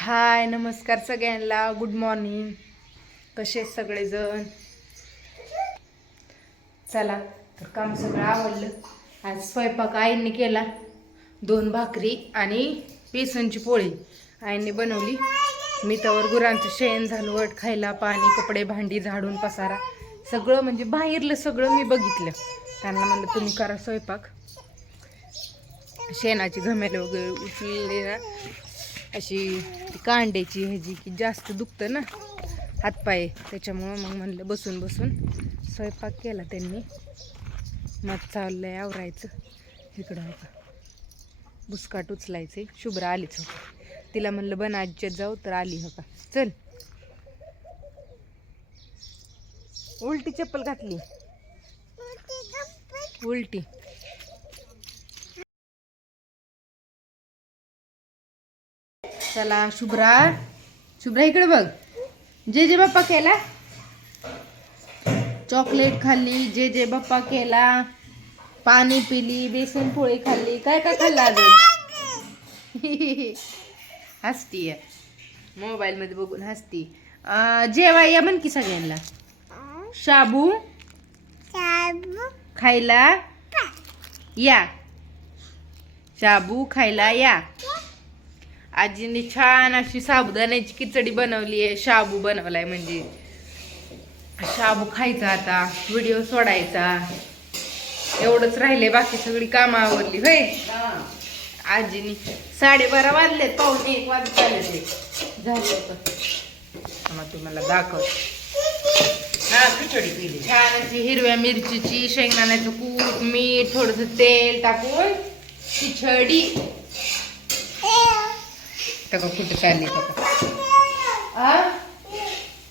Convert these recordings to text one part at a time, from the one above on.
हाय नमस्कार सगळ्यांना. Good morning कसे आहेत सगळेजण? चला तर काम सगळं आवडलं आज स्वयंपाक आईंनी केला. दोन भाकरी आणि बेसनची पोळी. आईंनी बनवली. मी त्यावर गुरांचं शेण झालवट खायला पाणी कपडे भांडी झाडून पसारा. सगळं म्हणजे बाहेरलं सगळं मी बघितलं. त्यांना म्हणलं तुम्ही करा स्वयंपाक. शेणाची घमेल वगैरे उचलले ना. अशी ती कांड्याची ह्याची की जास्त दुखतं ना हातपाय त्याच्यामुळं मग म्हणलं बसून बसून स्वयंपाक केला त्यांनी. मग चाललंय आवरायचं. इकडं हो का बुसकाट उचलायचे शुभ्रा आलीच हो तिला म्हणलं बन आजीच्यात जाऊ तर आली हो का? चल. उलटी चप्पल घातली. उलटी. चला शुभ्रा. शुभ्रा इकडे बघ. जे जे बाप्पा केला चॉकलेट खाल्ली जे जे बाप्पा केला पाणी पिली बेसन पोळी खाल्ली काय काय खाल्लं अजून? हसती मोबाईल मध्ये बघून हसती. जेवा या म्हण की सगळ्यांना. शाबू. खायला या. शाबू खायला या. आजीने छान अशी साबुदाण्याची खिचडी बनवली आहे शाबू बनवलाय म्हणजे. शाबू खायचा आता व्हिडिओ सोडायचा. एवढंच राहिले बाकी सगळी कामं आवरली होय. आजीनी साडेबारा वाजले पाहुणे एक वाजत आले ते. झाले मग तुम्हाला दाखव. हा खिचडी छान अशी हिरव्या मिरचीची शेंगदाण्याचं कूट मीठ थोडस तेल टाकून खिचडी. तका कुठे चालली तका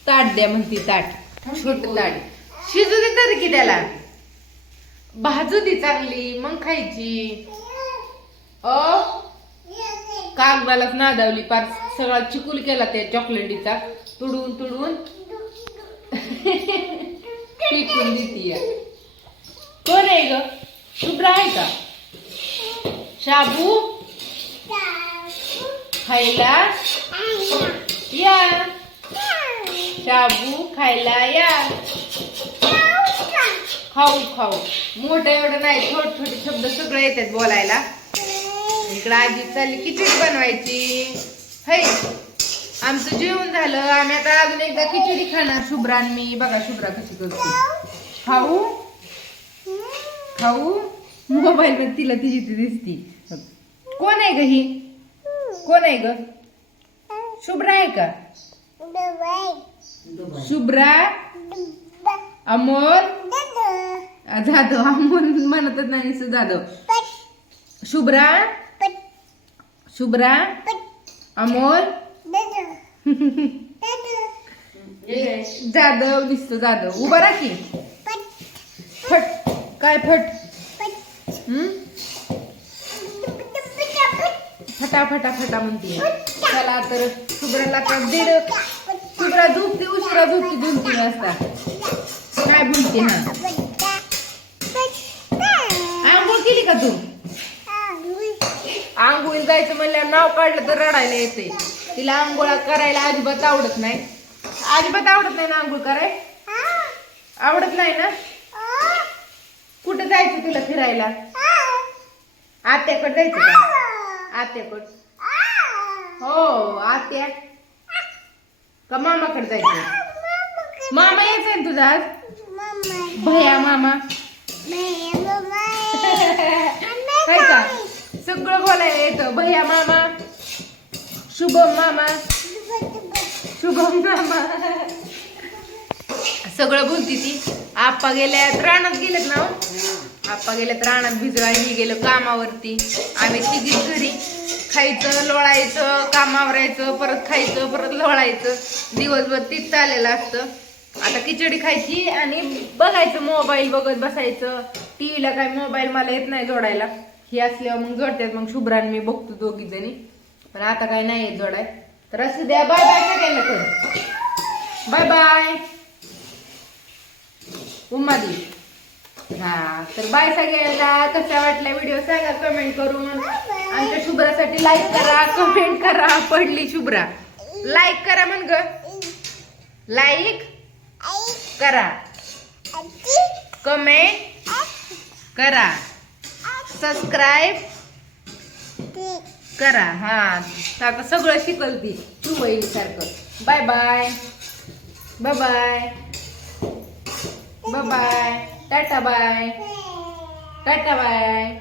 ताट द्या म्हणती ताट. छोट ताट. शिजू दे तर की त्याला. भाजू दे चांगली मग खायची. अ? कागदालाच नादावली पार सगळा चिकूल केला त्या चॉकलेटीचा. तुडून तुडून. पिकून देतीय कोण आहे ग? शुभ्र आहे का? शाबू? खायला? या. शाबू खायला या. खाऊ खाऊ. मोठं एवढं नाही छोट छोटे शब्द सगळे येतात बोलायला. इकडं आजी चालली खिचडी बनवायची. है. आमचं जेवण झालं. आम्ही आता अजून एकदा खिचडी खाणार. शुभ्रान आणि मी. बघा शुभ्रा कशी करते. खाऊ? खाऊ? मोबाईल मध्ये तिला तिची ती दिसती. कोण आहे ग ही? कोण आहे ग? शुभ्रा आहे का? शुभ्रा? अमोल? जाधव. अमोल म्हणतच नाही जाधव. शुभ्रा? शुभ्रा? अमोल? जाधव दिसतो जाधव. उभा की. फट. काय फट? हम्म फटा फटा फटा म्हणते चला तर शुभ्राला तर दीड शुभ्रा झोपते उशिरा झोपते दोन तीन वाजता. काय म्हणते हा? आंघोळ केली का तू? आंघोळी जायचं म्हणल्यावर नाव काढलं तर रडायला येते तिला आंघोळा करायला अजिबात आवडत नाही. अजिबात आवडत नाही ना आंघोळ कराय? आवडत नाही ना? कुठं जायचं तुला फिरायला? आत्याकडे जायचं का? आत्याकडे हो आत्या का मामाकडे जायचं मामा यायचंय ना तुझा आज? भया मामा. काय का? सगळं बोलायला येतं. भैया मामा शुभम मामा शुभम मामा. सगळं बोलती ती. आप्पा गेल्यात. रानात गेलेत ना आप्पा आप्पा गेल्यात रानात भिजवाय मी गेलो कामावरती. आम्ही तिघीच घरी. खायचं लोळायचं कामावरायचं परत खायचं परत लोळायचं. दिवसभर तीच चाललेलं असतं. आता खिचडी खायची आणि बघायचं मोबाईल बघत बसायचं. टीव्हीला काय मोबाईल मला येत नाही जोडायला. ही असल्यावर मग जोडतात. मग शुभ्रान मी बघतो दोघी जणी. पण आता काय नाही येत जोडाय. तर असं द्या. बाय बाय सगळ्यांना कर बाय बाय उमादी दी हा तर बाय सगळ्यांना. कसा वाटला व्हिडिओ सांगा कमेंट करून. आमच्या शुभ्रासाठी लाईक करा कमेंट करा. पडली शुभ्रा. लाईक करा म्हण ग. लाईक करा. कमेंट करा. सबस्क्राईब करा. हा आता सगळं शिकल ती तू होईल सारखं. Bye bye bye bye bye bye ta-ta bye ta-ta bye